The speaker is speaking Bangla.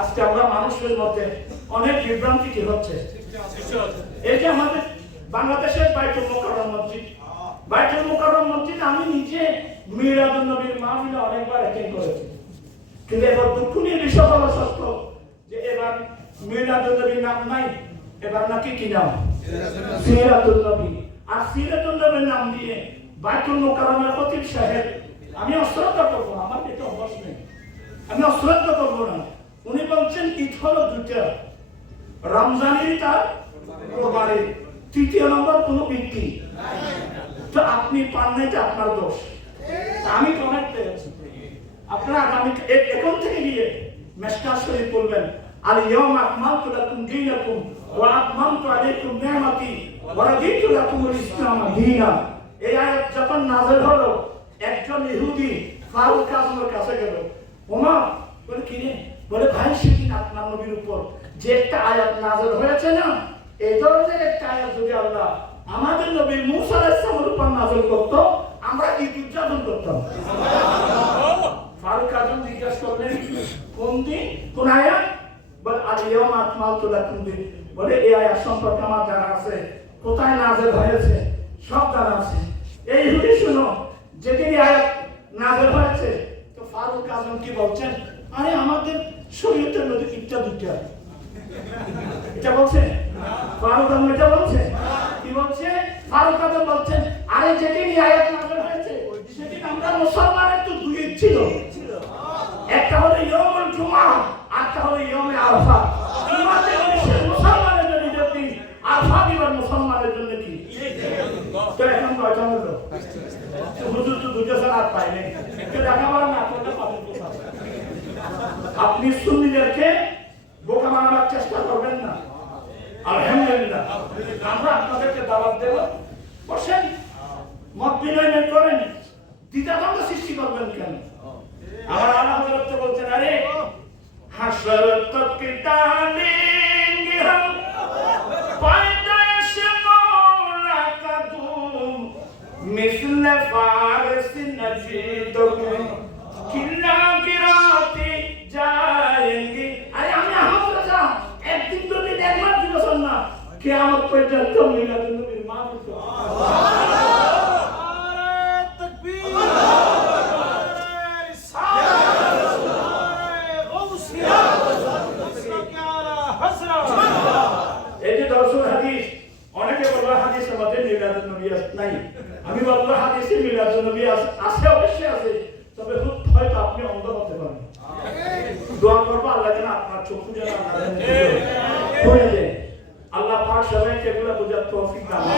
আজকে আমরা মানুষের মধ্যে অনেক বিভ্রান্তি কি হচ্ছে। এই যে আমাদের বাংলাদেশের বাইতুল মোকাররম মসজিদ। বাইতুল মোকাররম মসজিদ আমি নিজে মিরাদুল নবীর মাহফিলে অনেকবার অ্যাটেন্ড করেছি। কিন্তু এবার দুঃখ নিয়ে বিষয় হলো সত্য যে এবার মিরাদুল নবীর নাম নাই, এবার নাকি কি নাম? সিরাতুল নবী। আর সিরাতুল নবীর নাম দিয়ে বাইতুল মোকাররমের খতিব সাহেব, আমি অশ্রদ্ধা করব, আমার এটা অভ্যাস নেই। আমি অশ্রদ্ধা বলছেন, ঈদ হলো দুটা রমজানের তার কোরবানি তৃতীয় নম্বর কোনো ব্যক্তি তো আপনি পান নাই তো আপনার দোষ। আমি কমেন্ট পেয়েছি আপনারা আগামী এখন থেকে গিয়ে মেসকার শরীফ বলবেন আল ইয়ম আকমালতু লাকুম দীনাকুম ওয়া আতমামতু আলাইকুম নি'মাতি ওয়া রাদিতু লাকুমুল ইসলাম দীনা। এই আয়াত যখন নাযিল হলো, একজন ইহুদি ফারুক আজমের কাছে গেল, ওমা, বলে, কি রে? বলে, ভাই, সেদিন আপনার নবীর উপর যে একটা আয়াত নাযিল হয়েছে না, এই ধরনের একটা আয়াত যদি আল্লাহ আমাদের নবী মুসা আলাইহিস উপর নাযিল করতো, আমরা ঈদ উদযাপন করতাম। ফারুক আজম জিজ্ঞাসা করলেন, কোন দিন? কোন আয়াত? বলে আজ ইয়ম আকমাল তোলা কোন দিন। বলে, এই আয়াত সম্পর্কে আমার জানা আছে। কোথায় নাজেল হয়েছে? সব জানা আছে। এই হুদি শুনো, যেদিন আয়াত নাজেল হয়েছে, তো ফারুক আজম কি বলছেন? আরে আমাদের শরীয়তের মধ্যে ইচ্ছা দুইটা। এটা বলছে? ফারুক এটা বলছে? কি বলছে? ফারুক বলছেন, আরে আয়াত হয়েছে, সেদিন আমরা মুসলমানের তো দুই ছিল। একটা হলো ইয়মুল জুমা হলো ইয়মে আরফা। জুমাতে মুসলমানের জন্য যদি আরফা দিবার মুসলমানের জন্য কি? তো এখন কয়টা হলো। তো হুজুর তো দুটো নাই। একটু লেখাপড়া না? আপনি সুন্নিদেরকে বোকা বানাবার চেষ্টা করবেন না। আলহামদুলিল্লাহ আমরা আপনাদেরকে দাওয়াত দেব। বসেন, মত বিনয় করেন। দ্বিধাদ্বন্দ্ব সৃষ্টি করবেন কেন? আমার আলাদা বলছেন, আরে হাসর তক কিয়ামত পর্যন্ত মিলাদুন নবীর মা বলতো এই যে দর্শন হাদিস অনেকে বলব হাদিসের মধ্যে মিলাদুন নবী আছে নাই। আমি বলব হাদিসে মিলাদুন নবী আছে অবশ্যই আছে। তবে হয়তো আপনি অন্ধ হতে পারেন। দোয়া করব আল্লাহ যেন আপনার চক্ষু যেন আল্লাহ যেন খুলে দেয়।